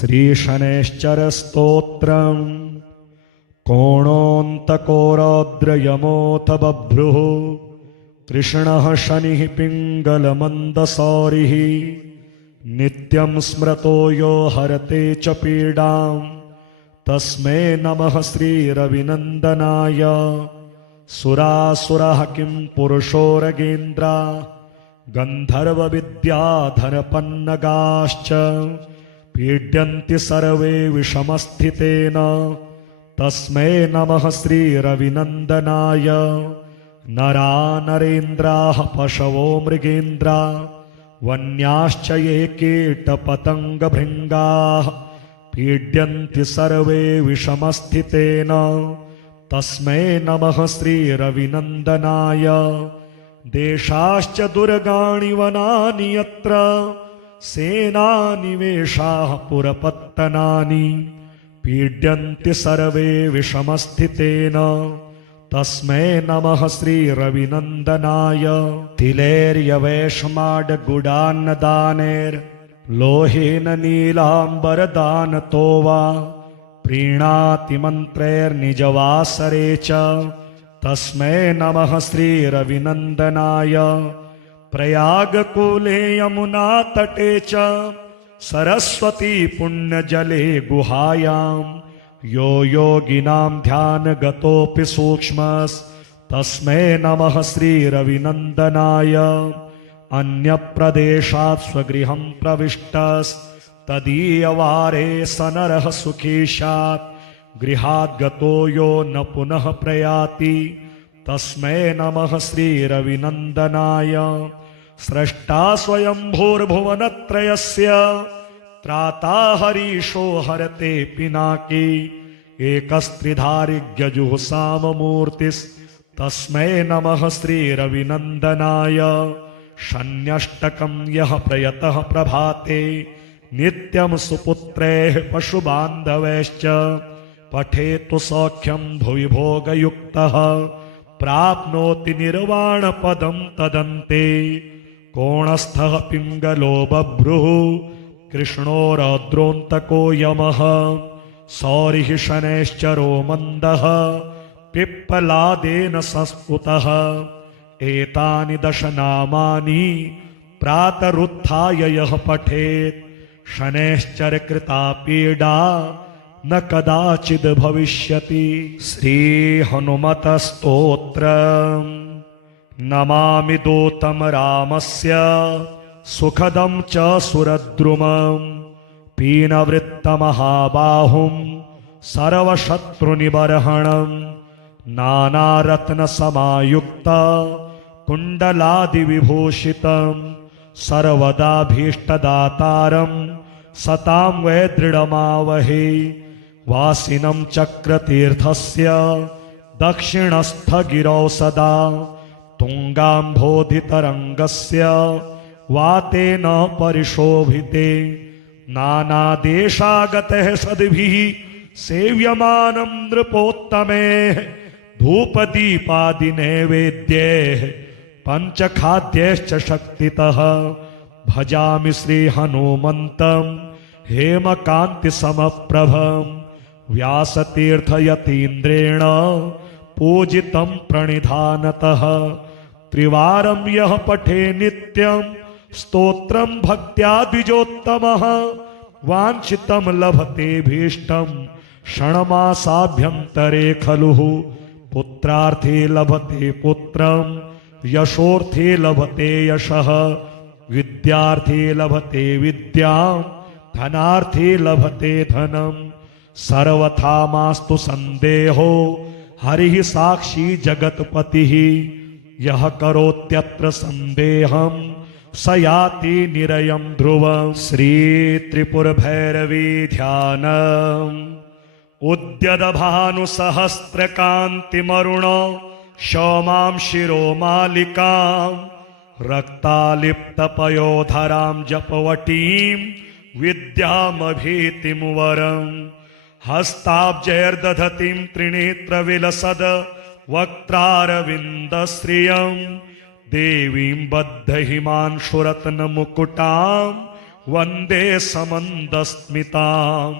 श्रीशनैश्चरस्तोत्रम् कोणोऽन्तकोरौद्रयमोऽथ बभ्रुः कृष्णः शनिः पिङ्गलमन्दसौरिः नित्यं स्मृतो यो हरते च पीडां तस्मै नमः श्रीरविनन्दनाय। सुरासुरः किं पुरुषोरगेन्द्रा गन्धर्वविद्याधरपन्नगाश्च पीड्यन्ति सर्वे विषमस्थितेन तस्मै नमः श्रीरविनन्दनाय। नरा नरेन्द्राः पशवो मृगेन्द्रा वन्याश्च ये कीटपतङ्गभृङ्गाः पीड्यन्ति सर्वे विषमस्थितेन तस्मै नमः श्रीरविनन्दनाय। देशाश्च दुर्गाणि वनानि यत्र सेनानिवेशाः पुरपत्तनानि पीड्यन्ति सर्वे विषमस्थितेन तस्मै नमः श्रीरविनन्दनाय। तिलैर्यवैष्माड्गुडान्नदानैर्लोहेन नीलाम्बरदानतो वा प्रीणाति मन्त्रैर्निजवासरे च तस्मै नमः श्रीरविनन्दनाय। प्रयागकूले यमुनातटे च सरस्वती पुण्यजले गुहायां यो योगिनां ध्यानगतोऽपि सूक्ष्मस्तस्मै नमः श्रीरविनन्दनाय। अन्यप्रदेशात् स्वगृहं प्रविष्टस्तदीयवारे स नरः सुखी स्यात् गृहात् गतो यो न पुनः प्रयाति तस्मै नमः श्रीरविनन्दनाय। स्रष्टा स्वयंभूर्भुवनत्रयस्य त्राता हरीशो हरते पिनाकी एकस्त्रिधारिज्ञजुःसाममूर्तिस्तस्मै नमः श्रीरविनन्दनाय। शन्यष्टकं यः प्रयतः प्रभाते नित्यं सुपुत्रैः पशुबान्धवैश्च पठेतु सौख्यं भुवि भोगयुक्तः प्राप्नोति निर्वाणपदं तदन्ते। कोणस्थः पिङ्गलो बभ्रुः कृष्णो रौद्रोऽन्तको यमः सौरिः शनैश्चरो मन्दः पिप्पलादेन संस्कृतः। एतानि दशनामानि प्रातरुत्थाय यः पठेत् शनैश्चरकृता पीडा न कदाचिद् भविष्यति। श्रीहनुमतस्तोत्रम् नमामि दूतं रामस्य सुखदं च सुरद्रुमं पीनवृत्तमहाबाहुं सर्वशत्रुनिबर्हणं नानारत्नसमायुक्त कुण्डलादिविभूषितं सर्वदाभीष्टदातारं सतां वै दृढमावहे। वासिनं चक्रतीर्थस्य दक्षिणस्थगिरौ सदा तुङ्गाम्भोधितरङ्गस्य वातेन परिशोभिते नानादेशागतः सद्भिः सेव्यमानं नृपोत्तमैः धूपदीपादिनैवेद्यैः पञ्चखाद्यैश्च शक्तितः। भजामि श्रीहनुमन्तं हेमकान्तिसमप्रभं व्यासतीर्थयतीन्द्रेण पूजितं प्रणिधानतः। त्रिवारं यः पठे नित्यं स्तोत्रं भक्त्या द्विजोत्तमः वाञ्छितं लभते भीष्टं षण्मासाभ्यन्तरे खलु। पुत्रार्थे लभते पुत्रं यशोर्थे लभते यशः विद्यार्थे लभते विद्यां धनार्थे लभते धनं। सर्वथा मास्तु संदेहो हरिः साक्षी जगत्पतिः यः करोत्यत्र संदेहं स याति निरयं ध्रुवं। श्रीत्रिपुरभैरवी ध्यानम् उद्यदभानुसहस्रकान्तिमरुण शौमां शिरोमालिकां रक्तालिप्तपयोधरां जपवटीं विद्यामभीतिं वरं। हस्ताब्जैर्दधतीं त्रिनेत्रविलसद वक्त्रारविन्दश्रियं देवीं बद्धहिमांशुरत्नमुकुटां वन्दे समन्दस्मिताम्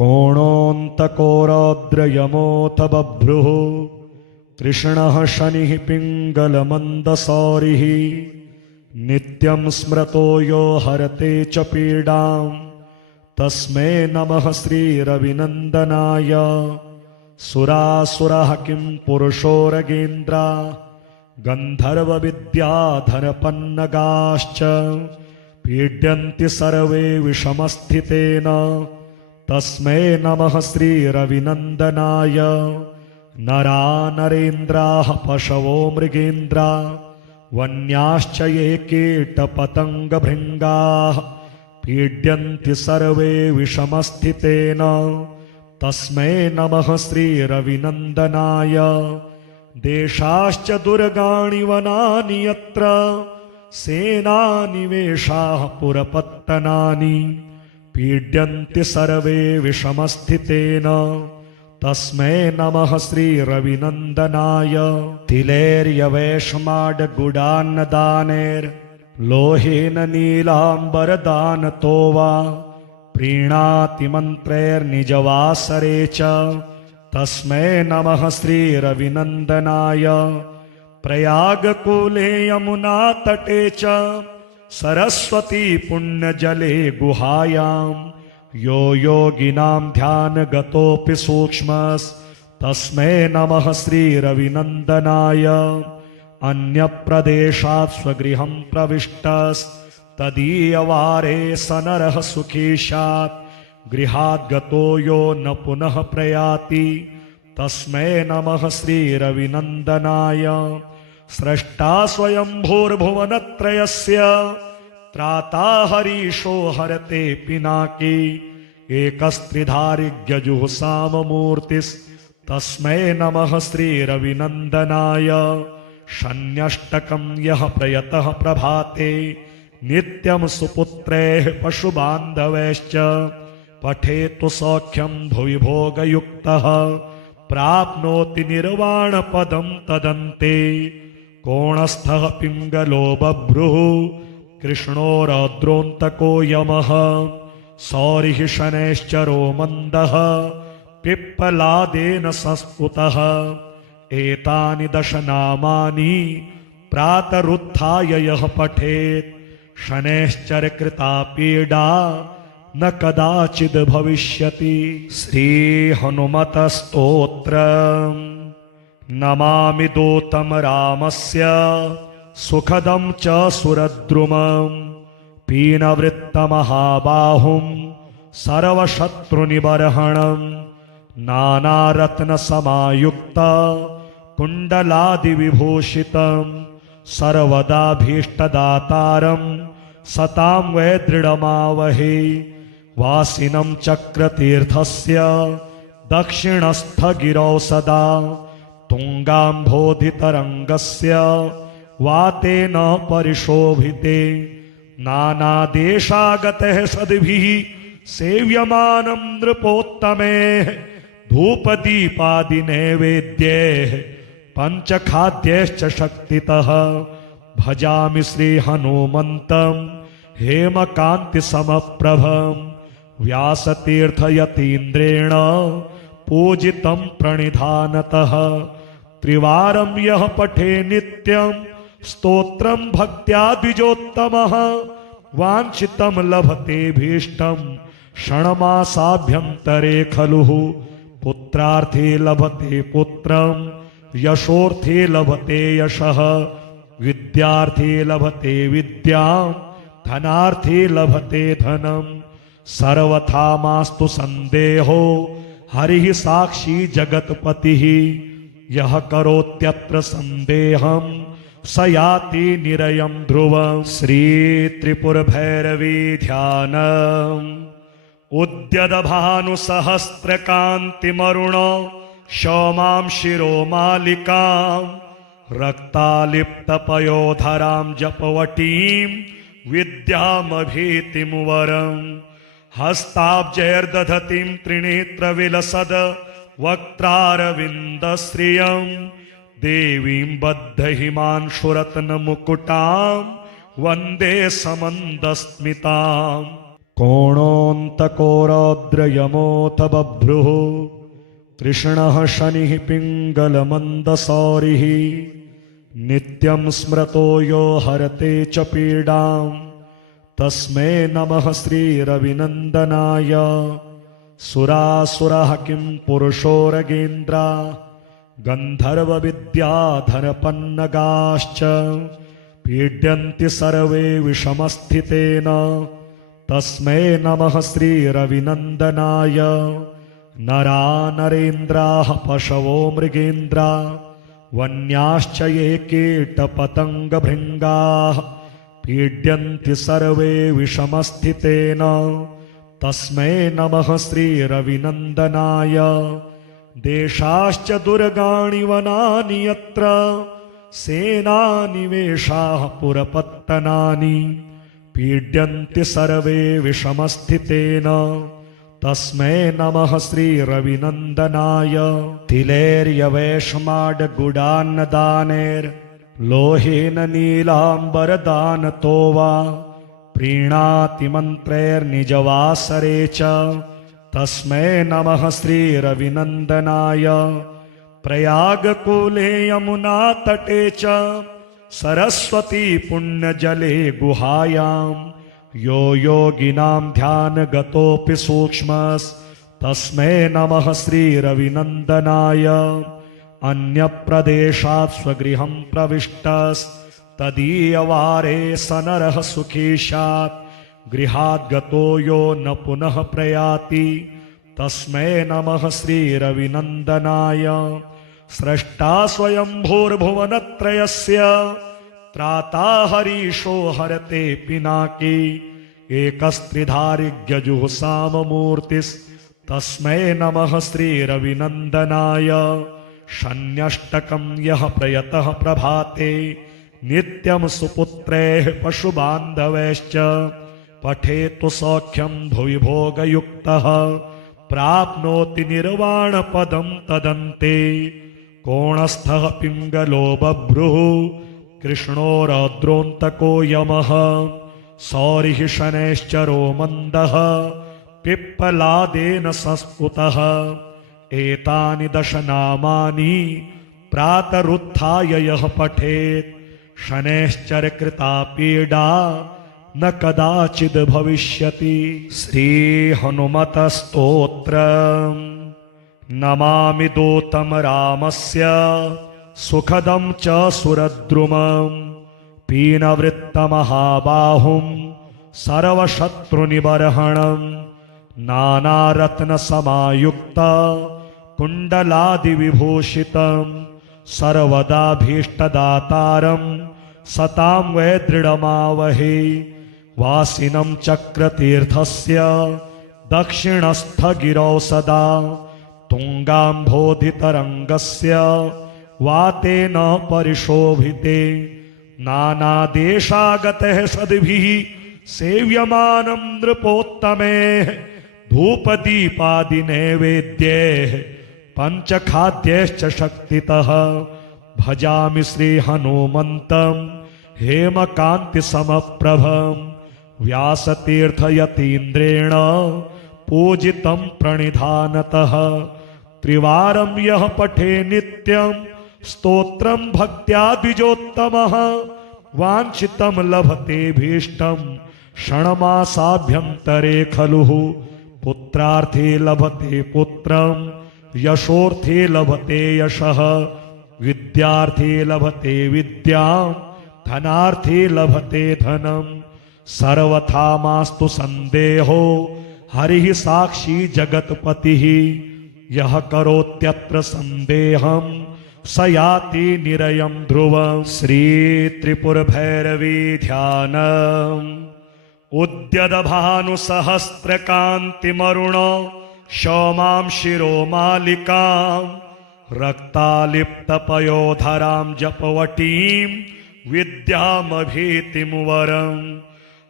कोणोऽन्तकोरौद्रयमोऽथ बभ्रुः कृष्णः शनिः पिङ्गलमन्दसौरिः नित्यं स्मृतो यो हरते च पीडां तस्मै नमः श्रीरविनन्दनाय सुरासुरः किं पुरुषोरगेन्द्रा गन्धर्वविद्याधरपन्नगाश्च पीड्यन्ति सर्वे विषमस्थितेन तस्मै नमः श्रीरविनन्दनाय नरा नरेन्द्राः पशवो मृगेन्द्रा वन्याश्च ये कीटपतङ्गभृङ्गाः पीड्यन्ति सर्वे विषमस्थितेन तस्मै नमः श्रीरविनन्दनाय देशाश्च दुर्गाणि वनानि यत्र सेनानिवेशाः पुरपत्तनानि पीड्यन्ति सर्वे विषमस्थितेन तस्मै नमः श्रीरविनन्दनाय तिलैर्यवैष्माड्गुडान्नदानैर्लोहेन नीलाम्बरदानतो वा प्रीणाति मन्त्रैर्निजवासरे च तस्मै नमः श्रीरविनन्दनाय प्रयागकूले यमुनातटे च सरस्वती पुण्यजले गुहायां यो योगिनां ध्यानगतोऽपि सूक्ष्मस्तस्मै नमः श्रीरविनन्दनाय अन्यप्रदेशात् स्वगृहं प्रविष्टस्तदीयवारे स नरः सुखी स्यात् गृहात् गतो यो न पुनः प्रयाति तस्मै नमः श्रीरविनन्दनाय स्रष्टा स्वयंभूर्भुवनत्रयस्य त्राता हरीशो हरते पिनाकी एकस्त्रिधारिज्ञजुःसाममूर्तिस्तस्मै नमः श्रीरविनन्दनाय शन्यष्टकं यः प्रयतः प्रभाते नित्यं सुपुत्रैः पशुबान्धवैश्च पठेतु सौख्यं भुवि भोगयुक्तः प्राप्नोति निर्वाणपदं तदन्ते कोणस्थः पिङ्गलो बभ्रुः कृष्णो रौद्रोऽन्तको यमः सौरिः शनैश्चरो मन्दः पिप्पलादेन संस्कृतः एतानि दश नामानि प्रातरुत्थाय यः पठेत् शनैश्चरकृता पीडा न कदाचिद् भविष्यति। श्रीहनुमतस्तोत्रम् नमामि दूतं रामस्य सुखदं च सुरद्रुमं पीनवृत्तमहाबाहुं सर्वशत्रुनिबर्हणं नानारत्नसमायुक्त कुण्डलादिविभूषितं सर्वदाभीष्टदातारं सतां वै दृढमावहे वासिनं चक्रतीर्थस्य दक्षिणस्थगिरौ सदा तुङ्गाम्भोधितरङ्गस्य वातेन परिशोभिते नानादेशागतः सद्भिः सेव्यमानं नृपोत्तमैः धूपदीपादिनैवेद्यैः पञ्चखाद्यैश्च शक्तितः भजामि श्रीहनुमन्तं हेमकान्तिसमप्रभं व्यासतीर्थयतीन्द्रेण पूजितं प्रणिधानतः त्रिवारं यः पठे नित्यं स्तोत्रं भक्त्या द्विजोत्तमः वाञ्छितं लभते भीष्टं षण्मासाभ्यन्तरे खलु पुत्रार्थे लभते पुत्रं यशोर्थे लभते यशः विद्यार्थे लभते विद्यां धनार्थे लभते धनं सर्वथा मास्तु संदेहो हरिः साक्षी जगत्पतिः यः करोत्यत्र संदेहं स याति निरयं ध्रुवं। श्रीत्रिपुरभैरवी ध्यानम् उद्यदभानुसहस्रकान्तिमरुण क्षौमां शिरोमालिकां रक्तालिप्तपयोधरां जपवटीं विद्यामभीतिं वरम् हस्ताब्जैर्दधतीं त्रिनेत्रविलसद वक्त्रारविन्दश्रियं देवीं बद्धहिमांशुरत्नमुकुटां वन्दे समन्दस्मिताम् कोणोऽन्तकोरौद्रयमोऽथ बभ्रुः कृष्णः शनिः पिङ्गलमन्दसौरिः नित्यं स्मृतो यो हरते च पीडाम् तस्मै नमः श्रीरविनन्दनाय सुरासुरः किं पुरुषोरगेन्द्रा गन्धर्वविद्याधरपन्नगाश्च पीड्यन्ति सर्वे विषमस्थितेन तस्मै नमः श्रीरविनन्दनाय नरा नरेन्द्राः पशवो मृगेन्द्रा वन्याश्च ये कीटपतङ्गभृङ्गाः पीड्यन्ति सर्वे विषमस्थितेन तस्मै नमः श्रीरविनन्दनाय देशाश्च दुर्गाणि वनानि यत्र सेनानिवेशाः पुरपत्तनानि पीड्यन्ति सर्वे विषमस्थितेन तस्मै नमः श्रीरविनन्दनाय तिलैर्यवैष्माड्गुडान्नदानैर्लोहेन नीलाम्बरदानतो वा प्रीणाति मन्त्रैर्निजवासरे च तस्मै नमः श्रीरविनन्दनाय प्रयागकूले यमुनातटे च सरस्वती पुण्यजले गुहायां यो योगिनां ध्यानगतोऽपि सूक्ष्मस्तस्मै नमः श्रीरविनन्दनाय अन्यप्रदेशात् स्वगृहं प्रविष्टस्तदीयवारे स नरः सुखी स्यात् गृहाद्गतो यो न पुनः प्रयाति तस्मै नमः श्रीरविनन्दनाय स्रष्टा स्वयंभूर्भुवनत्रयस्य त्राता हरीशो हरते पिनाकी एकस्त्रिधारिज्ञजुःसाममूर्तिस्तस्मै नमः श्रीरविनन्दनाय शन्यष्टकं यः प्रयतः प्रभाते नित्यं सुपुत्रैः पशुबान्धवैश्च पठेतु सौख्यं भुवि भोगयुक्तः प्राप्नोति निर्वाणपदं तदन्ते कोणस्थः पिङ्गलो बभ्रुः कृष्णो रौद्रोऽन्तको यमः सौरिः शनैश्चरो मन्दः पिप्पलादेन संस्कृतः एतानि 10 नामानि प्रातरुत्थाय यः पठेत् शनैश्चरकृता पीडा न कदाचिद् भविष्यति। श्री हनुमतस्तोत्रम् नमामि दूतं रामस्य सुखदं च सुरद्रुमं पीनवृत्तमहाबाहुं सर्वशत्रुनिबर्हणं नानारत्नसमायुक्त कुण्डलादिविभूषितं सर्वदाभीष्टदातारं सतां वै दृढमावहे वासिनं चक्रतीर्थस्य दक्षिणस्थगिरौ सदा तुङ्गाम्भोधितरङ्गस्य वातेन परिशोभिते नानादेशागतः सद्भिः सेव्यमानं नृपोत्तमैः धूपदीपादिनैवेद्यैः पञ्चखाद्यैश्च शक्तितः भजामि श्रीहनुमन्तं हेमकान्तिसमप्रभं व्यासतीर्थयतीन्द्रेण पूजितं प्रणिधानतः त्रिवारं यः पठे नित्यं स्तोत्रं भक्त्या द्विजोत्तमः वाञ्छितं लभते भीष्टं षण्मासाभ्यन्तरे खलु पुत्रार्थे लभते पुत्रं यशोर्थे लभते यशः विद्यार्थे लभते विद्यां धनार्थे लभते धनं सर्वथा मास्तु संदेहो हरिः साक्षी जगत्पतिः यः करोत्यत्र संदेहं स याति निरयं ध्रुवं। श्री त्रिपुरभैरवी ध्यानम् उद्यदभानुसहस्रकान्तिमरुण शौमां शिरोमालिकां रक्तालिप्तपयोधरां जपवटीं विद्यामभीतिं वरम्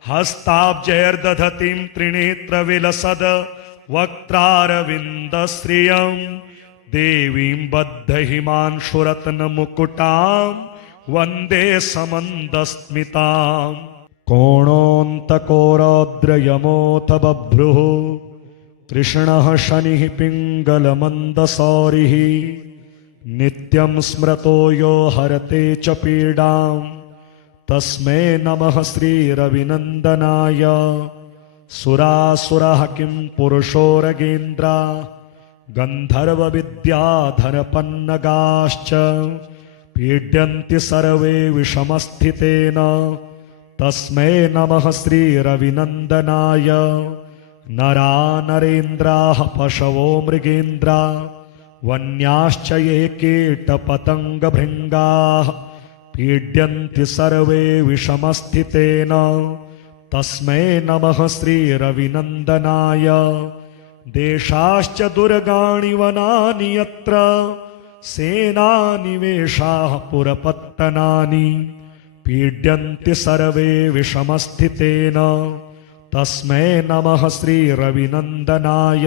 हस्ताब्जैर्दधतीं त्रिनेत्रविलसद वक्त्रारविन्दश्रियं देवीं बद्धहिमांशुरत्नमुकुटां वन्दे समन्दस्मिताम्। कोणोऽन्तकोरौद्रयमोऽथ बभ्रुः कृष्णः शनिः पिङ्गलमन्दसौरिः नित्यं स्मृतो यो हरते च पीडां तस्मै नमः श्रीरविनन्दनाय। सुरासुरः किं पुरुषोरगेन्द्रा गन्धर्वविद्याधरपन्नगाश्च पीड्यन्ति सर्वे विषमस्थितेन तस्मै नमः श्रीरविनन्दनाय। नरा नरेन्द्राः पशवो मृगेन्द्रा वन्याश्च ये कीटपतङ्गभृङ्गाः पीड्यन्ति सर्वे विषमस्थितेन तस्मै नमः श्रीरविनन्दनाय। देशाश्च दुर्गाणि वनानि यत्र सेनानिवेशाः पुरपत्तनानि पीड्यन्ति सर्वे विषमस्थितेन तस्मै नमः श्रीरविनन्दनाय।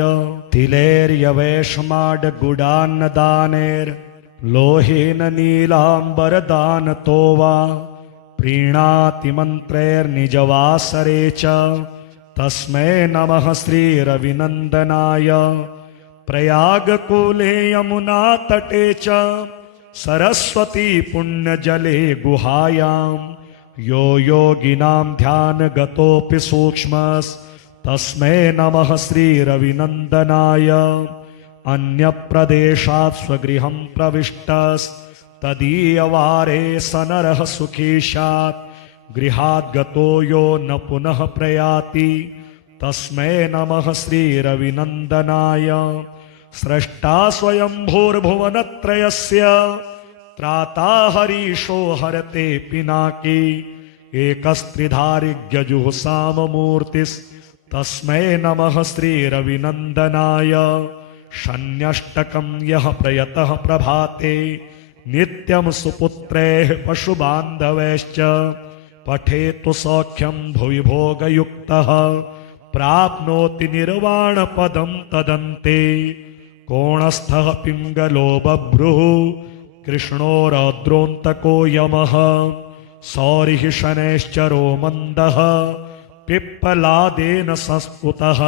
तिलैर्यवैष्माड्गुडान्नदानैर्लोहेन नीलाम्बरदानतो वा प्रीणाति मन्त्रैर्निजवासरे च तस्मै नमः श्रीरविनन्दनाय। प्रयागकूले यमुनातटे च सरस्वती पुण्यजले गुहायां यो योगिनां ध्यानगतोऽपि सूक्ष्मस्तस्मै नमः श्रीरविनन्दनाय। अन्यप्रदेशात् स्वगृहं प्रविष्टस्तदीयवारे स नरः सुखी स्यात् गृहाद्गतो यो न पुनः प्रयाति तस्मै नमः श्रीरविनन्दनाय। स्रष्टा स्वयंभूर्भुवनत्रयस्य त्राता हरीशो हरते पिनाकी एकस्त्रिधारिज्ञजुःसाममूर्तिस्तस्मै नमः श्रीरविनन्दनाय। शन्यष्टकं यः प्रयतः प्रभाते नित्यं सुपुत्रैः पशुबान्धवैश्च पठेतु सौख्यं भुवि भोगयुक्तः प्राप्नोति निर्वाणपदं तदन्ते। कोणस्थः पिङ्गलो बभ्रुः कृष्णो रौद्रोऽन्तको यमः सौरिः शनैश्चरो मन्दः पिप्पलादेन संस्तुतः।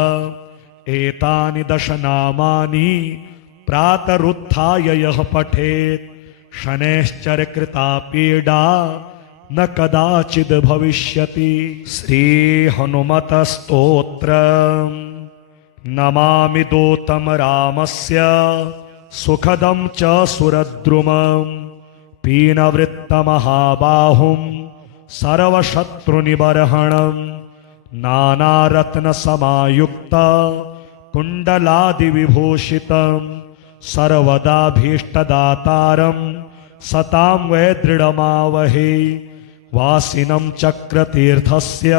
एतानि 10 नामानि प्रातरुत्थाय यः पठेत् शनैश्चरकृता पीडा न कदाचिद् भविष्यति। श्रीहनुमतस्तोत्रम्। नमामि दूतं रामस्य सुखदं च सुरद्रुमं पीनवृत्तमहाबाहुं सर्वशत्रुनिबर्हणं नानारत्नसमायुक्त कुण्डलादिविभूषितं सर्वदाभीष्टदातारं सतां वै दृढमावहे। वासिनं चक्रतीर्थस्य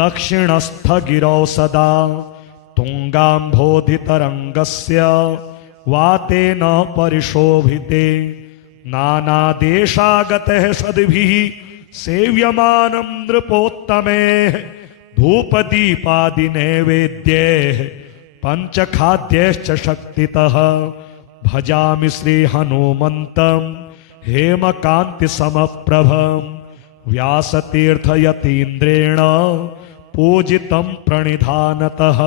दक्षिणस्थगिरौ सदा तुङ्गाम्भोधितरङ्गस्य वातेन परिशोभिते। नानादेशागतः सद्भिः सेव्यमानं नृपोत्तमैः धूपदीपादिनैवेद्यैः पञ्चखाद्यैश्च शक्तितः। भजामि श्रीहनुमन्तं हेमकान्तिसमप्रभं व्यासतीर्थयतीन्द्रेण पूजितं प्रणिधानतः।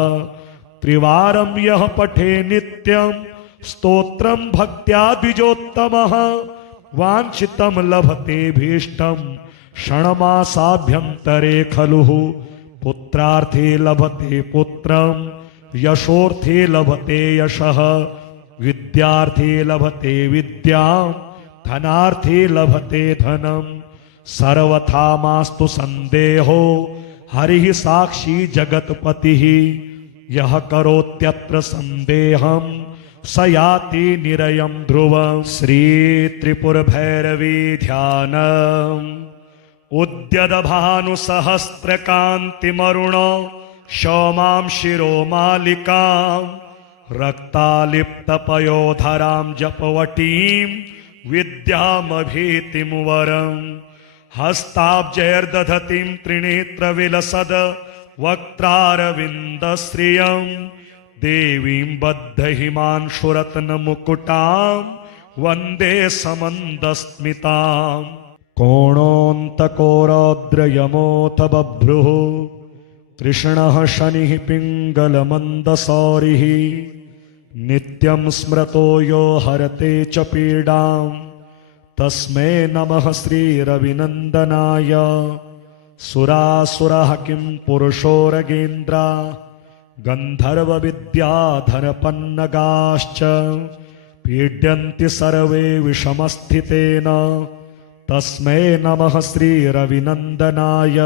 त्रिवारं यः पठे नित्यं स्तोत्रं भक्त्या द्विजोत्तमः वाञ्छितं लभते भीष्टं क्षणमासाभ्यन्तरे खलु। पुत्रार्थे लभते पुत्रं यशोर्थे लभते यशः विद्यार्थे लभते विद्यां धनार्थे लभते धनं। सर्वथा मास्तु संदेहो हरिः साक्षी जगत्पतिः यः करोत्यत्र संदेहं स याति निरयं ध्रुवम्। श्रीत्रिपुरभैरवी ध्यानम्। उद्यदभानुसहस्रकान्तिमरुण क्षौमां शिरोमालिकां रक्तालिप्तपयोधरां जपवटीं विद्यामभीतिं वरम्। हस्ताब्जैर्दधतीं त्रिनेत्रविलसद वक्त्रारविन्दश्रियं देवीं बद्धहिमांशुरत्नमुकुटां वन्दे समन्दस्मिताम्। कोणोऽन्तको रौद्रयमोऽथ बभ्रुः कृष्णः शनिः पिङ्गलमन्दसौरिः नित्यं स्मृतो यो हरते च पीडां तस्मै नमः श्रीरविनन्दनाय। सुरासुरः किं पुरुषोरगेन्द्रा गन्धर्वविद्याधरपन्नगाश्च पीड्यन्ति सर्वे विषमस्थितेन तस्मै नमः श्रीरविनन्दनाय।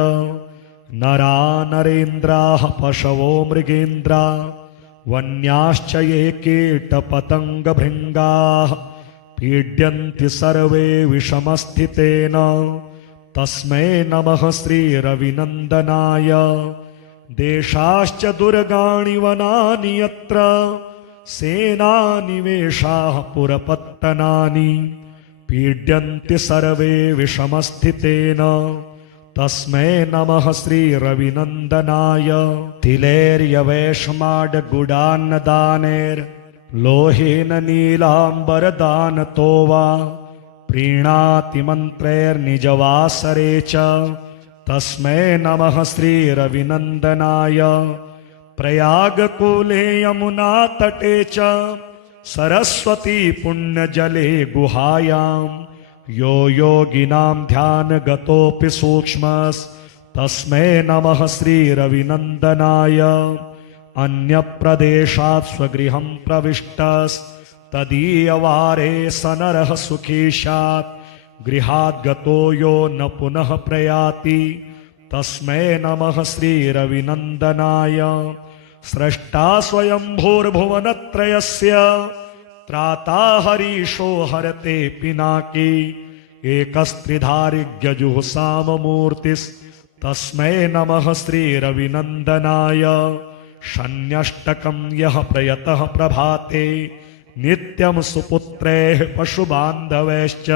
नरा नरेन्द्राः पशवो मृगेन्द्रा वन्याश्च ये कीटपतङ्गभृङ्गाः पीड्यन्ति सर्वे विषमस्थितेन तस्मै नमः श्रीरविनन्दनाय। देशाश्च दुर्गाणि वनानि यत्र सेनानिवेशाः पुरपत्तनानि पीड्यन्ति सर्वे विषमस्थितेन तस्मै नमः श्रीरविनन्दनाय। तिलैर्यवैष्माड्गुडान्नदानैर्लोहेन नीलाम्बरदानतो वा प्रीणाति मन्त्रैर्निजवासरे च तस्मै नमः श्रीरविनन्दनाय। प्रयागकूले यमुनातटे च सरस्वती पुण्यजले गुहायां यो योगिनां ध्यानगतोऽपि सूक्ष्मस्तस्मै नमः श्रीरविनन्दनाय। अन्यप्रदेशात् स्वगृहं प्रविष्टस्तदीयवारे स नरः सुखी स्यात् गृहाद्गतो यो न पुनः प्रयाति तस्मै नमः श्रीरविनन्दनाय। स्रष्टा स्वयंभूर्भुवनत्रयस्य त्राता हरीशो हरते पिनाकी एकस्त्रिधारिज्ञजुःसाममूर्तिस्तस्मै नमः श्रीरविनन्दनाय। शन्यष्टकं यः प्रयतः प्रभाते नित्यं सुपुत्रैः पशुबान्धवैश्च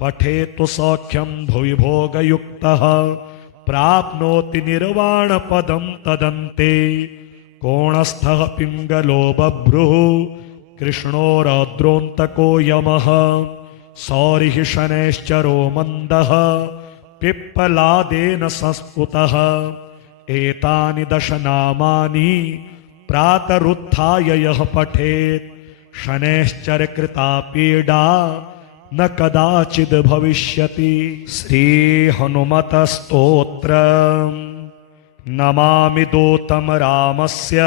पठेतु सौख्यं भुवि भोगयुक्तः प्राप्नोति निर्वाणपदं तदन्ते। कोणस्थः पिङ्गलो बभ्रुः कृष्णो रौद्रोऽन्तको यमः सौरिः शनैश्चरो मन्दः पिप्पलादेन संस्कृतः। एतानि 10 नामानि प्रातरुत्थाय यः पठेत् शनैश्चरकृता पीडा न कदाचिद् भविष्यति। श्रीहनुमतस्तोत्रम्। नमामि दूतं रामस्य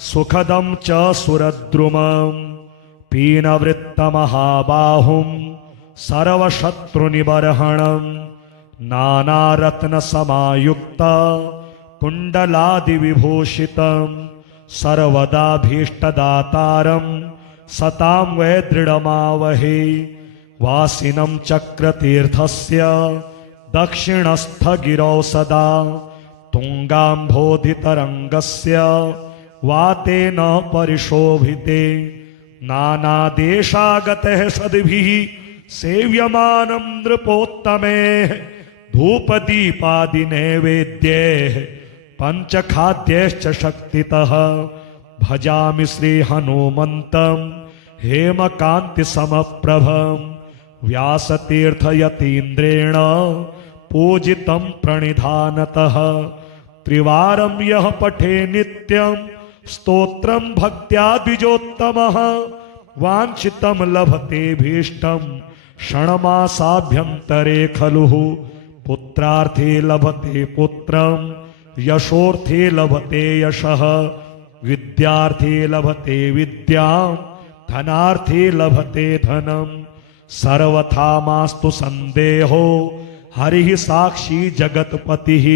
सुखदं च सुरद्रुमं पीनवृत्तमहाबाहुं सर्वशत्रुनिबर्हणं नानारत्नसमायुक्त कुण्डलादिविभूषितं सर्वदाभीष्टदातारं सतां वै दृढमावहे। वासिनं चक्रतीर्थस्य दक्षिणस्थगिरौ सदा तुङ्गाम्भोधितरङ्गस्य वातेन परिशोभिते। नानादेशागतः सद्भिः सेव्यमानं नृपोत्तमैः धूपदीपादिनैवेद्यैः पञ्चखाद्यैश्च शक्तितः। भजामि श्रीहनुमन्तं हेमकान्तिसमप्रभं व्यासतीर्थयतीन्द्रेण पूजितं प्रणिधानतः। त्रिवारं यः पठे नित्यं स्तोत्रं भक्त्या द्विजोत्तमः वाञ्छितं लभते भीष्टं षण्मासाभ्यन्तरे खलु। पुत्रार्थे लभते पुत्रं यशोर्थे लभते यशः विद्यार्थे लभते विद्यां धनार्थे लभते धनं। सर्वथा मास्तु संदेहो हरिः साक्षी जगत्पतिः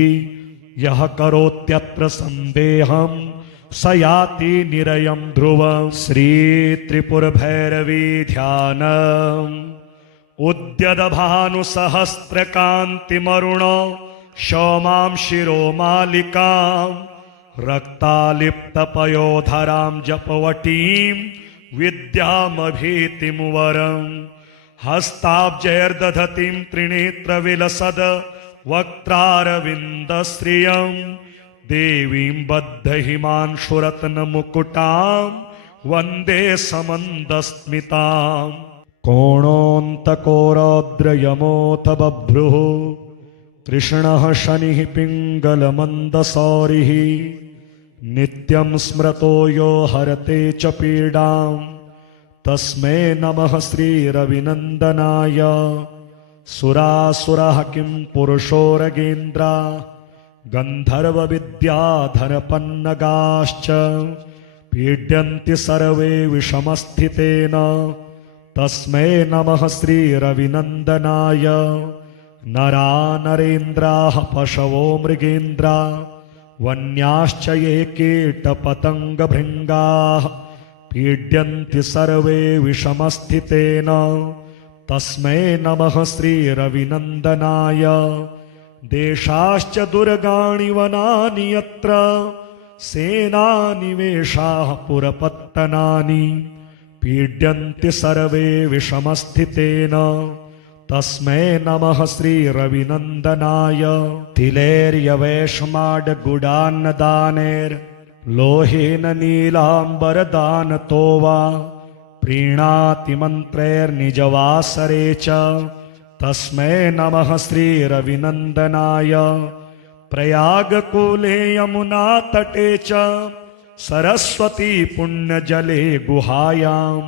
यः करोत्यत्र संदेहं स याति निरयं ध्रुवम्। श्रीत्रिपुरभैरवी ध्यानम्। उद्यदभानुसहस्रकान्तिमरुण शौमां शिरोमालिकां रक्तालिप्तपयोधरां जपवटीं विद्यामभीतिं वरम्। हस्ताब्जैर्दधतीं त्रिनेत्रविलसद वक्त्रारविन्दश्रियं देवीं बद्धहिमांशुरत्नमुकुटां वन्दे समन्दस्मिताम्। कोणोऽन्तको रौद्रयमोऽथ बभ्रुः कृष्णः शनिः पिङ्गलमन्दसौरिः नित्यं स्मृतो यो हरते च पीडां तस्मै नमः श्रीरविनन्दनाय। सुरासुरः किं पुरुषोरगेन्द्रा गन्धर्वविद्याधरपन्नगाश्च पीड्यन्ति सर्वे विषमस्थितेन तस्मै नमः श्रीरविनन्दनाय। नरा नरेन्द्राः पशवो मृगेन्द्रा वन्याश्च ये कीटपतङ्गभृङ्गाः पीड्यन्ति सर्वे विषमस्थितेन तस्मै नमः श्रीरविनन्दनाय। देशाश्च दुर्गाणि वनानि यत्र सेनानिवेशाः पुरपत्तनानि पीड्यन्ति सर्वे विषमस्थितेन तस्मै नमः श्रीरविनन्दनाय। तिलैर्यवैष्माड्गुडान्नदानैर्लोहेन नीलाम्बरदानतो वा प्रीणाति मन्त्रैर्निजवासरे च तस्मै नमः श्रीरविनन्दनाय। प्रयागकूले यमुनातटे च सरस्वती पुण्यजले गुहायां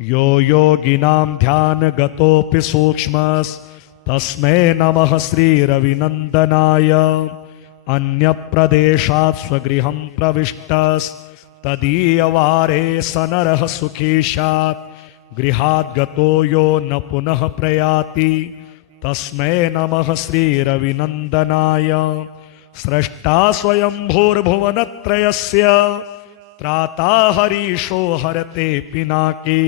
यो योगिनां ध्यानगतोऽपि सूक्ष्मस्तस्मै नमः श्रीरविनन्दनाय। अन्यप्रदेशात् स्वगृहं प्रविष्टस्तदीयवारे स नरः सुखी स्यात् गृहात् गतो यो न पुनः प्रयाति तस्मै नमः श्रीरविनन्दनाय। स्रष्टा स्वयंभूर्भुवनत्रयस्य त्राता हरीशो हरते पिनाकी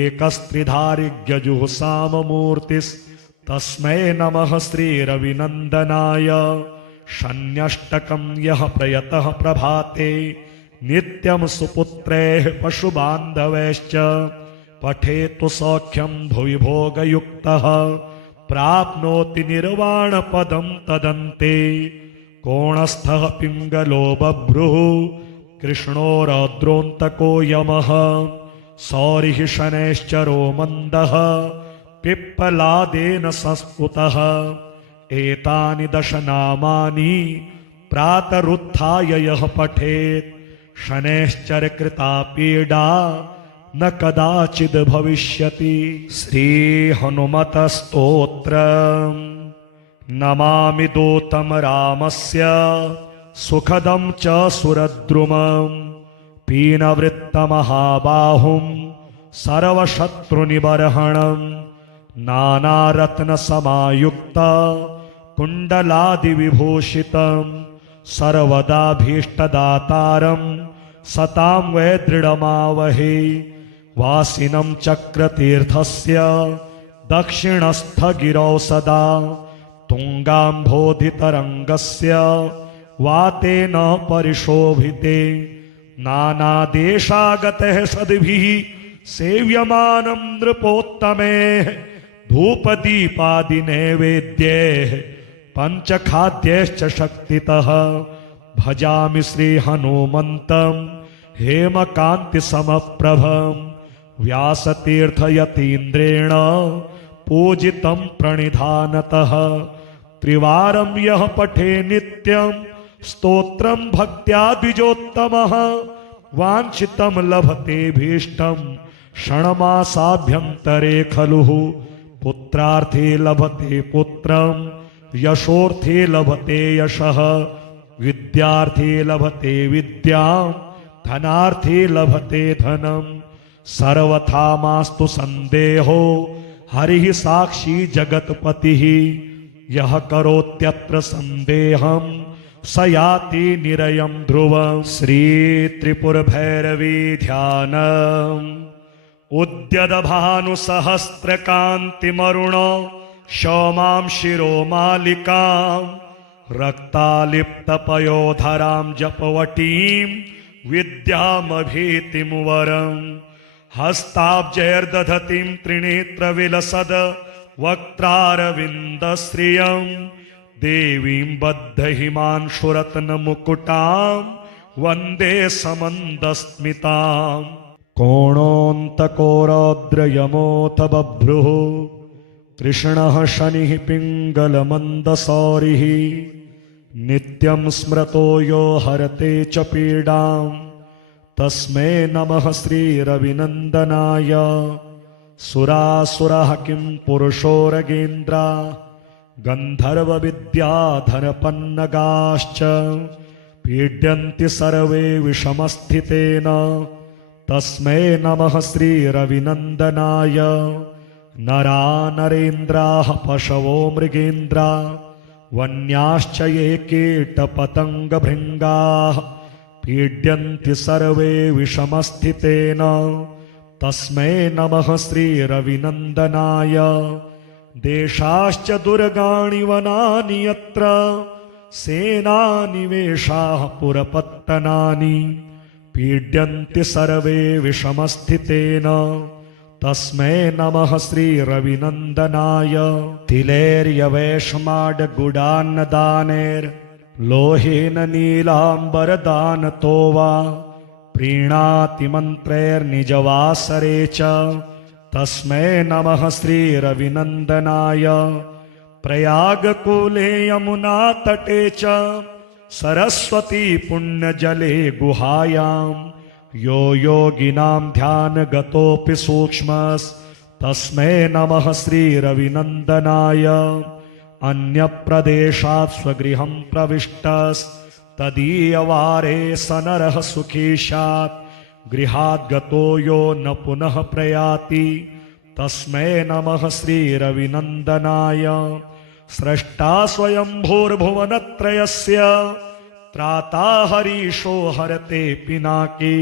एकस्त्रिधारिज्ञजुःसाममूर्तिस्तस्मै नमः श्रीरविनन्दनाय। शन्यष्टकं यः प्रयतः प्रभाते नित्यं सुपुत्रैः पशुबान्धवैश्च पठेतु सौख्यं भुवि भोगयुक्तः प्राप्नोति निर्वाणपदं तदन्ते। कोणस्थः पिङ्गलो बभ्रुः कृष्णो रौद्रोऽन्तको यमः सौरिः शनैश्चरो मन्दः पिप्पलादेन संस्कृतः। एतानि 10 नामानि प्रातरुत्थाय यः पठेत् शनैश्चरकृता पीडा न कदाचिद् भविष्यति। श्रीहनुमतस्तोत्रम्। नमामि दूतं रामस्य सुखदं च सुरद्रुमं पीनवृत्तमहाबाहुं सर्वशत्रुनिबर्हणं नानारत्नसमायुक्त कुण्डलादिविभूषितं सर्वदाभीष्टदातारं सतां वै दृढमावहे। वासिनं चक्रतीर्थस्य दक्षिणस्थगिरौ सदा तुङ्गाम्भोधितरङ्गस्य वातेन परिशोभिते नानादेशागतः सद्भिः सेव्यमानं नृपोत्तमैः धूपदीपादिनैवेद्यैः पञ्चखाद्यैश्च शक्तितः। भजामि श्रीहनुमन्तं हेमकान्तिसमप्रभं व्यासतीर्थयतीन्द्रेण पूजितं प्रणिधानतः। त्रिवारं यः पठे नित्यं स्तोत्रं भक्त्या द्विजोत्तमः वाञ्छितं लभते भीष्टं क्षणमासाभ्यन्तरे खलु। पुत्रार्थे लभते पुत्रं यशोर्थे लभते यशः विद्यार्थे लभते विद्यां धनार्थे लभते धनं। सर्वथा मास्तु संदेहो हरिः साक्षी जगत्पतिः यः करोत्यत्र संदेहं स याति निरयं ध्रुवम्। श्रीत्रिपुरभैरवी ध्यानम्। उद्यदभानुसहस्रकान्तिमरुण शौमां शिरोमालिकां रक्तालिप्तपयोधरां जपवटीं विद्यामभीतिं वरम्। हस्ताब्जैर्दधतीं त्रिनेत्रविलसद वक्त्रारविन्दश्रियं देवीं बद्धहिमांशुरत्नमुकुटां वन्दे समन्दस्मिताम्। कोणोऽन्तको रौद्रयमोऽथ बभ्रुः कृष्णः शनिः पिङ्गलमन्दसौरिः नित्यं स्मृतो यो हरते च पीडां तस्मै नमः श्रीरविनन्दनाय। सुरासुरः किं पुरुषोरगेन्द्रा गन्धर्वविद्याधरपन्नगाश्च पीड्यन्ति सर्वे विषमस्थितेन तस्मै नमः श्रीरविनन्दनाय। नरा नरेन्द्राः पशवो मृगेन्द्रा वन्याश्च ये कीटपतङ्गभृङ्गाः पीड्यन्ति सर्वे विषमस्थितेन तस्मै नमः श्रीरविनन्दनाय। देशाश्च दुर्गाणि वनानि यत्र सेनानिवेशाः पुरपत्तनानि पीड्यन्ति सर्वे विषमस्थितेन तस्मै नमः श्रीरविनन्दनाय। तिलैर्यवैष्माड्गुडान्नदानैर्लोहेन नीलाम्बरदानतो वा प्रीणाति मन्त्रैर्निजवासरे च तस्मै नमः श्रीरविनन्दनाय। प्रयागकूले यमुनातटे च सरस्वती पुण्यजले गुहायां यो योगिनां ध्यानगतोऽपि सूक्ष्मस्तस्मै नमः श्रीरविनन्दनाय। अन्यप्रदेशात् स्वगृहं प्रविष्टस्तदीयवारे स नरः सुखी स्यात् गृहात् गतो यो न पुनः प्रयाति तस्मै नमः श्रीरविनन्दनाय। स्रष्टा स्वयंभूर्भुवनत्रयस्य त्राता हरीशो हरते पिनाकी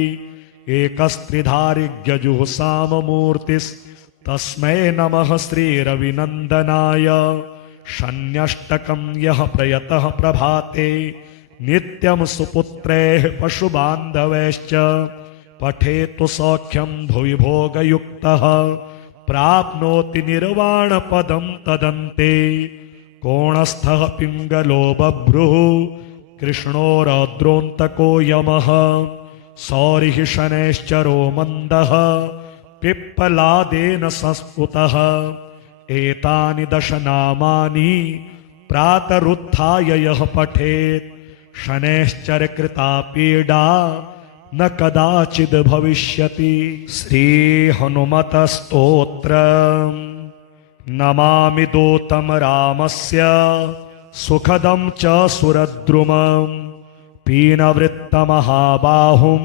एकस्त्रिधारिज्ञजुःसाममूर्तिस्तस्मै नमः श्रीरविनन्दनाय। शन्यष्टकं यः प्रयतः प्रभाते नित्यं सुपुत्रैः पशुबान्धवैश्च पठेतु सौख्यं भुवि भोगयुक्तः प्राप्नोति निर्वाणपदं तदन्ते। कोणस्थः पिङ्गलो बभ्रुः कृष्णो रौद्रोऽन्तको यमः सौरिः शनैश्चरो मन्दः पिप्पलादेन संस्कृतः। एतानि 10 नामानि प्रातरुत्थाय यः पठेत् शनैश्चरकृता पीडा न कदाचिद् भविष्यति। श्रीहनुमतस्तोत्रम्। नमामि दूतं रामस्य सुखदं च सुरद्रुमं पीनवृत्तमहाबाहुं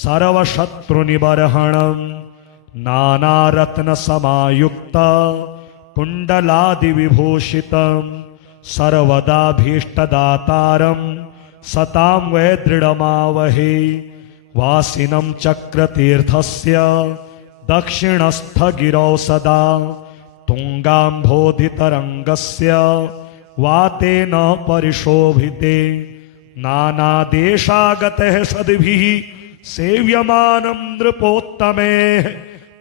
सर्वशत्रुनिबर्हणं नानारत्नसमायुक्त कुण्डलादिविभूषितं सर्वदाभीष्टदातारं सतां वै दृढमावहे। वासिनं चक्रतीर्थस्य दक्षिणस्थगिरौ सदा तुङ्गाम्भोधितरङ्गस्य वातेन परिशोभिते। नानादेशागतः सद्भिः सेव्यमानं नृपोत्तमैः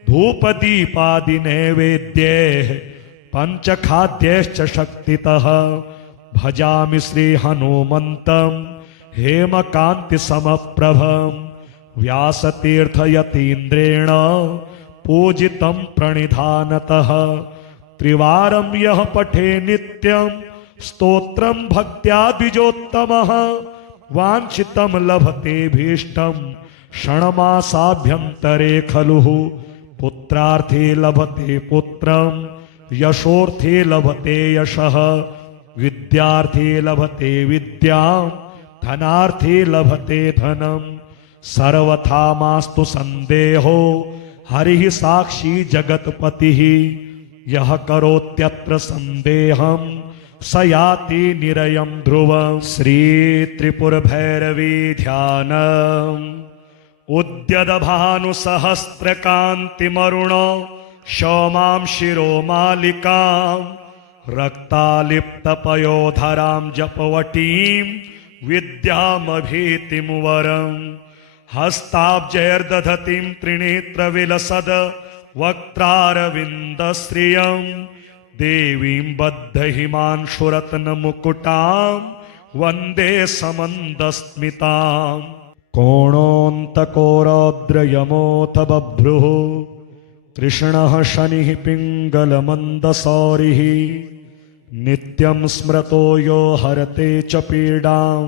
धूपदीपादिनैवेद्यैः पञ्चखाद्यैश्च शक्तितः। भजामि श्रीहनुमन्तं हेमकान्तिसमप्रभं व्यासतीर्थयतीन्द्रेण पूजितं प्रणिधानतः। त्रिवारं यः पठे नित्यं स्तोत्रं भक्त्या द्विजोत्तमः वाञ्छितं लभते भीष्टं क्षणमासाभ्यन्तरे खलु। पुत्रार्थे लभते पुत्रं यशोर्थे लभते यशः विद्यार्थे लभते विद्यां धनार्थे लभते धनं। सर्वथा मास्तु संदेहो हरिः साक्षी जगत्पतिः यः करोत्यत्र संदेहं स याति निरयं ध्रुवम्। श्रीत्रिपुरभैरवी ध्यानम्। उद्यदभानुसहस्रकान्तिमरुण क्षौमां शिरोमालिकां रक्तालिप्तपयोधरां जपवटीं विद्यामभीतिं वरम्। हस्ताब्जैर्दधतीं त्रिनेत्रविलसद वक्त्रारविन्दश्रियं देवीं बद्धहिमांशुरत्नमुकुटां वन्दे समन्दस्मिताम्। कोणोऽन्तको रौद्रयमोऽथ बभ्रुः कृष्णः शनिः पिङ्गलमन्दसौरिः नित्यं स्मृतो यो हरते च पीडां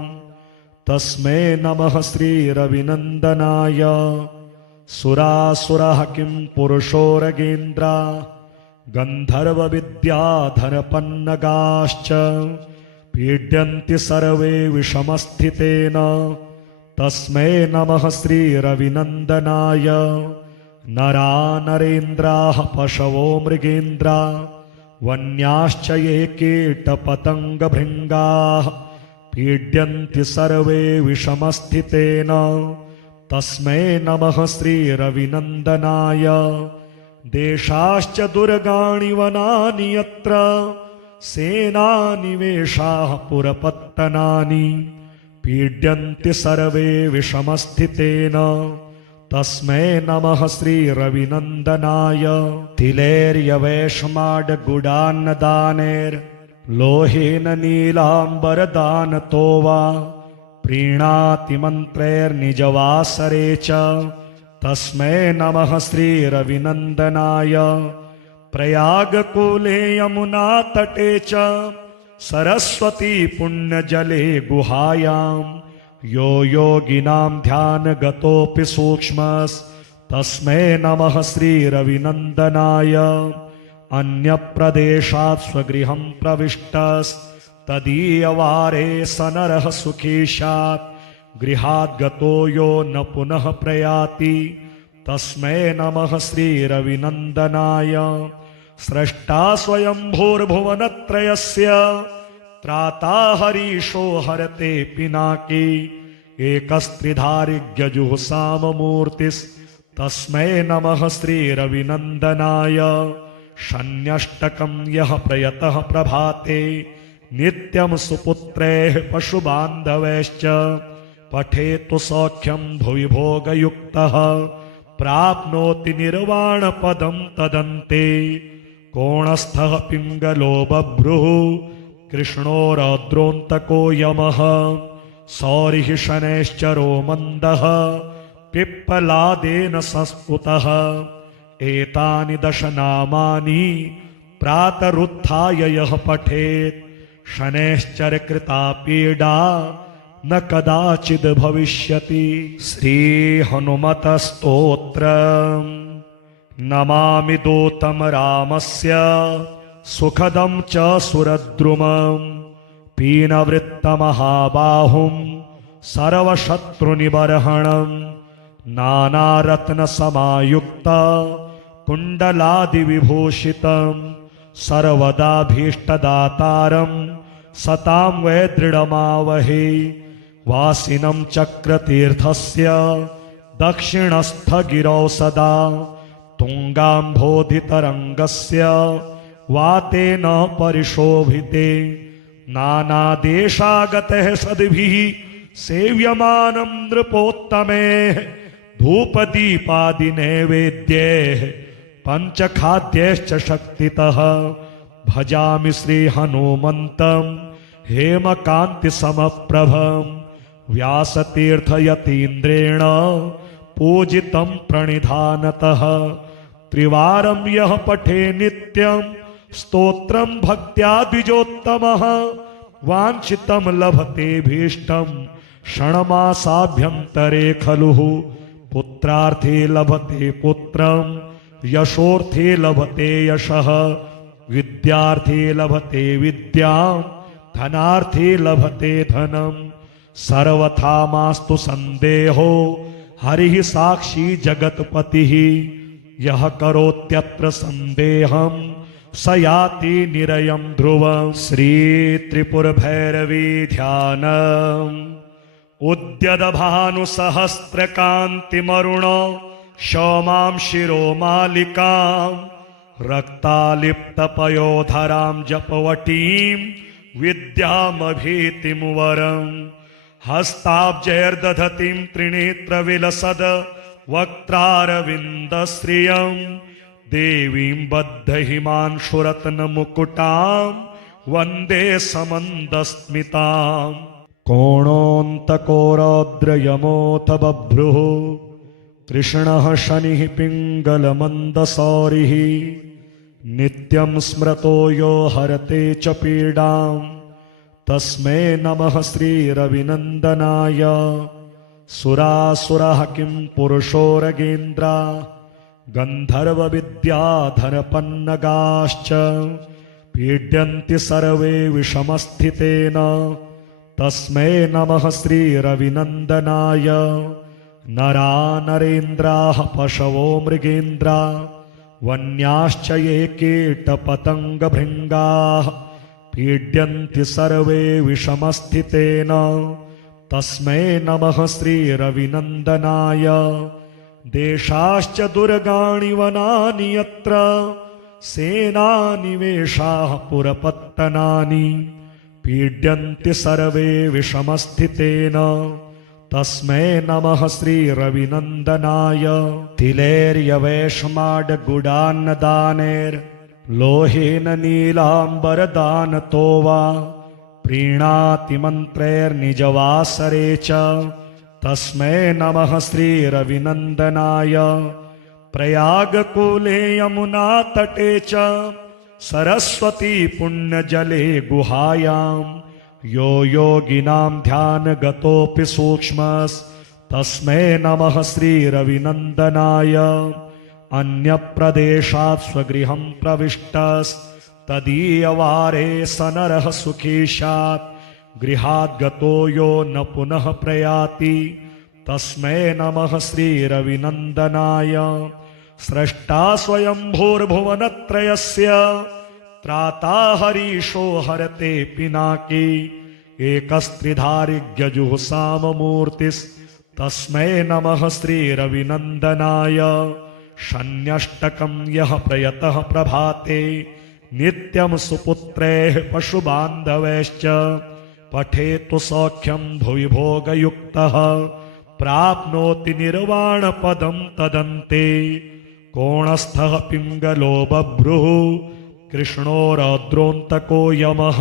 तस्मै नमः श्रीरविनन्दनाय। सुरासुरः किं पुरुषोरगेन्द्रा गन्धर्वविद्याधरपन्नगाश्च पीड्यन्ति सर्वे विषमस्थितेन तस्मै नमः श्रीरविनन्दनाय। नरा नरेन्द्राः पशवो मृगेन्द्रा वन्याश्च ये कीटपतङ्गभृङ्गाः पीड्यन्ति सर्वे विषमस्थितेन तस्मै नमः श्रीरविनन्दनाय। देशाश्च दुर्गाणि वनानि यत्र सेनानिवेशाः पुरपत्तनानि पीड्यन्ति सर्वे विषमस्थितेन तस्मै नमः श्रीरविनन्दनाय। तिलैर्यवैष्माड्गुडान्नदानैर्लोहेन नीलाम्बरदानतो वा प्रीणाति मन्त्रैर्निजवासरे च तस्मै नमः श्रीरविनन्दनाय। प्रयागकूले यमुनातटे च सरस्वती पुण्यजले गुहायां यो योगिनां ध्यानगतोऽपि सूक्ष्मस्तस्मै नमः श्रीरविनन्दनाय। अन्यप्रदेशात् स्वगृहं प्रविष्टस्तदीयवारे स नरः सुखी स्यात् गृहात् गतो यो न पुनः प्रयाति तस्मै नमः श्रीरविनन्दनाय। स्रष्टा स्वयंभूर्भुवनत्रयस्य त्राता हरीशो हरते पिनाकी एकस्त्रिधारिज्ञजुःसाममूर्तिस्तस्मै नमः श्रीरविनन्दनाय। शन्यष्टकं यः प्रयतः प्रभाते नित्यं सुपुत्रैः पशुबान्धवैश्च पठेतु सौख्यं भुवि भोगयुक्तः प्राप्नोति निर्वाणपदं तदन्ते। कोणस्थः पिङ्गलो बभ्रुः कृष्णो रौद्रोऽन्तको यमः सौरिः शनैश्चरो मन्दः पिप्पलादेन संस्तुतः। एतानि 10 नामानि प्रातरुत्थाय यः पठेत् शनैश्चरकृता पीडा न कदाचिद् भविष्यति। श्रीहनुमतस्तोत्रम्। नमामि दूतं रामस्य सुखदं च सुरद्रुमं पीनवृत्तमहाबाहुं सर्वशत्रुनिबर्हणं नानारत्नसमायुक्त कुण्डलादिविभूषितं सर्वदाभीष्टदातारं सतां वै दृढमावहे। वासिनं चक्रतीर्थस्य दक्षिणस्थगिरौ सदा तुङ्गाम्भोधितरङ्गस्य वातेन परिशोभिते। नानादेशागतः सद्भिः सेव्यमानं नृपोत्तमैः धूपदीपादिनैवेद्यैः पञ्चखाद्यैश्च शक्तितः। भजामि श्रीहनुमन्तं हेमकान्तिसमप्रभं व्यासतीर्थयतीन्द्रेण पूजितं प्रणिधानतः। त्रिवारं यः पठे नित्यं स्तोत्रं भक्त्या द्विजोत्तमः वाञ्छितं लभते भीष्टं क्षणमासाभ्यन्तरे खलु। पुत्रार्थे लभते पुत्रं यशोर्थे लभते यशः विद्यार्थे लभते विद्यां धनार्थे लभते धनं। सर्वथा मास्तु संदेहो हरिः साक्षी जगत्पतिः यः करोत्यत्र संदेहं स याति निरयं ध्रुवम्। श्रीत्रिपुरभैरवी ध्यानम्। उद्यदभानुसहस्रकान्तिमरुण क्षौमां शिरोमालिकां रक्तालिप्तपयोधरां जपवटीं विद्यामभीतिं वरम्। हस्ताब्जैर्दधतीं त्रिनेत्रविलसद वक्त्रारविन्दश्रियं देवीं बद्धहिमांशुरत्नमुकुटां वन्दे समन्दस्मिताम्। कोणोऽन्तको रौद्रयमोऽथ बभ्रुः कृष्णः शनिः पिङ्गलमन्दसौरिः नित्यं स्मृतो यो हरते च पीडां तस्मै नमः श्रीरविनन्दनाय। सुरासुरः किं पुरुषोरगेन्द्रा गन्धर्वविद्याधरपन्नगाश्च पीड्यन्ति सर्वे विषमस्थितेन तस्मै नमः श्रीरविनन्दनाय। नरा नरेन्द्राः पशवो मृगेन्द्रा वन्याश्च ये कीटपतङ्गभृङ्गाः पीड्यन्ति सर्वे विषमस्थितेन तस्मै नमः श्रीरविनन्दनाय। देशाश्च दुर्गाणि वनानि यत्र सेनानिवेशाः पुरपत्तनानि पीड्यन्ति सर्वे विषमस्थितेन तस्मै नमः श्रीरविनन्दनाय। तिलैर्यवेशमाडगुडान्नदानैर्लोहेन नीलाम्बरदानतो वा प्रीणाति मन्त्रैर्निजवासरे च तस्मै नमः श्रीरविनन्दनाय। प्रयागकूले यमुनातटे च सरस्वती पुण्यजले गुहायां यो योगिनां ध्यानगतोऽपि सूक्ष्मस्तस्मै नमः श्रीरविनन्दनाय। अन्यप्रदेशात् स्वगृहं प्रविष्टस्तदीयवारे स नरः सुखी स्यात् गृहात् गतो यो न पुनः प्रयाति तस्मै नमः श्रीरविनन्दनाय। स्रष्टा स्वयंभूर्भुवनत्रयस्य त्राता हरीशो हरते पिनाकी एकस्त्रिधारिज्ञजुःसाममूर्तिस्तस्मै नमः श्रीरविनन्दनाय। शन्यष्टकं यः प्रयतः प्रभाते नित्यं सुपुत्रैः पशुबान्धवैश्च पठेतु सौख्यं भुवि भोगयुक्तः प्राप्नोति निर्वाणपदं तदन्ते। कोणस्थः पिङ्गलो बभ्रुः कृष्णो रौद्रोऽन्तको यमः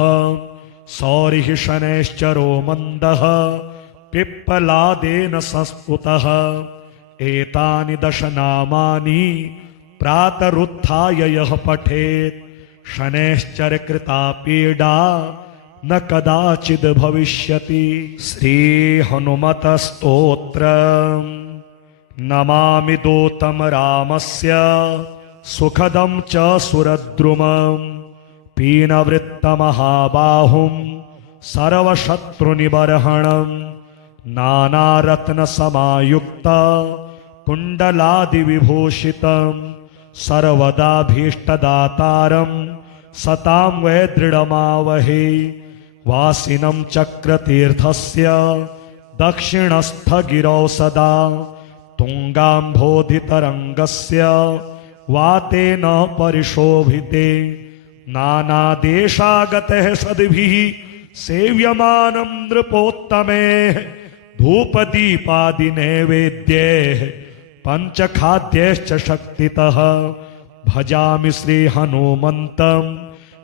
सौरिः शनैश्चरो मन्दः पिप्पलादेन संस्तुतः। एतानि 10 नामानि प्रातरुत्थाय यः पठेत् शनैश्चरकृता पीडा न कदाचिद् भविष्यति। श्रीहनुमतस्तोत्रम्। नमामि दूतं रामस्य सुखदं च सुरद्रुमं पीनवृत्तमहाबाहुं सर्वशत्रुनिबर्हणं नानारत्नसमायुक्त कुण्डलादिविभूषितं सर्वदाभीष्टदातारं सतां वै दृढमावहे। वासिनं चक्रतीर्थस्य दक्षिणस्थगिरौ सदा तुङ्गाम्भोधितरङ्गस्य वातेन परिशोभिते। नानादेशागतः सद्भिः सेव्यमानं नृपोत्तमैः धूपदीपादिनैवेद्यैः पञ्चखाद्यैश्च शक्तितः। भजामि श्रीहनुमन्तं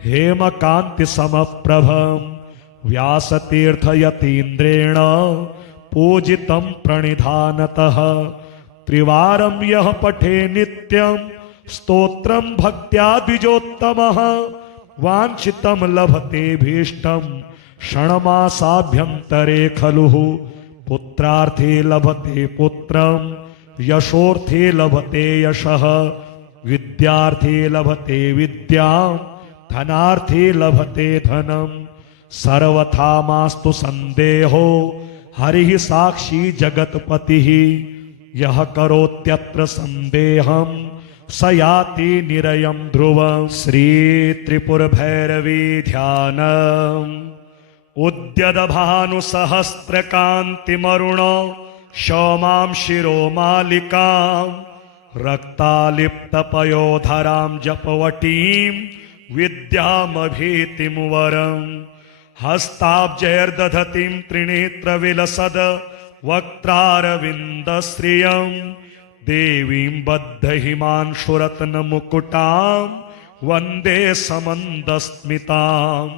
हेमकान्तिसमप्रभं व्यासतीर्थयतीन्द्रेण पूजितं प्रणिधानतः। त्रिवारं यः पठे नित्यं स्तोत्रं भक्त्या द्विजोत्तमः वाञ्छितं लभते भीष्टं क्षणमासाभ्यन्तरे खलु। पुत्रार्थे लभते पुत्रं यशोर्थे लभते यशः विद्यार्थे लभते विद्यां धनार्थे लभते धनं। सर्वथा मास्तु संदेहो हरिः साक्षी जगत्पतिः यः करोत्यत्र संदेहं स याति निरयं ध्रुवम्। श्रीत्रिपुरभैरवी ध्यानम्। उद्यदभानुसहस्रकान्तिमरुण शौमां शिरोमालिकां रक्तालिप्तपयोधरां जपवटीं विद्यामभीतिं वरम्। हस्ताब्जैर्दधतीं त्रिनेत्रविलसद वक्त्रारविन्दश्रियं देवीं बद्धहिमांशुरत्नमुकुटां वन्दे समन्दस्मिताम्।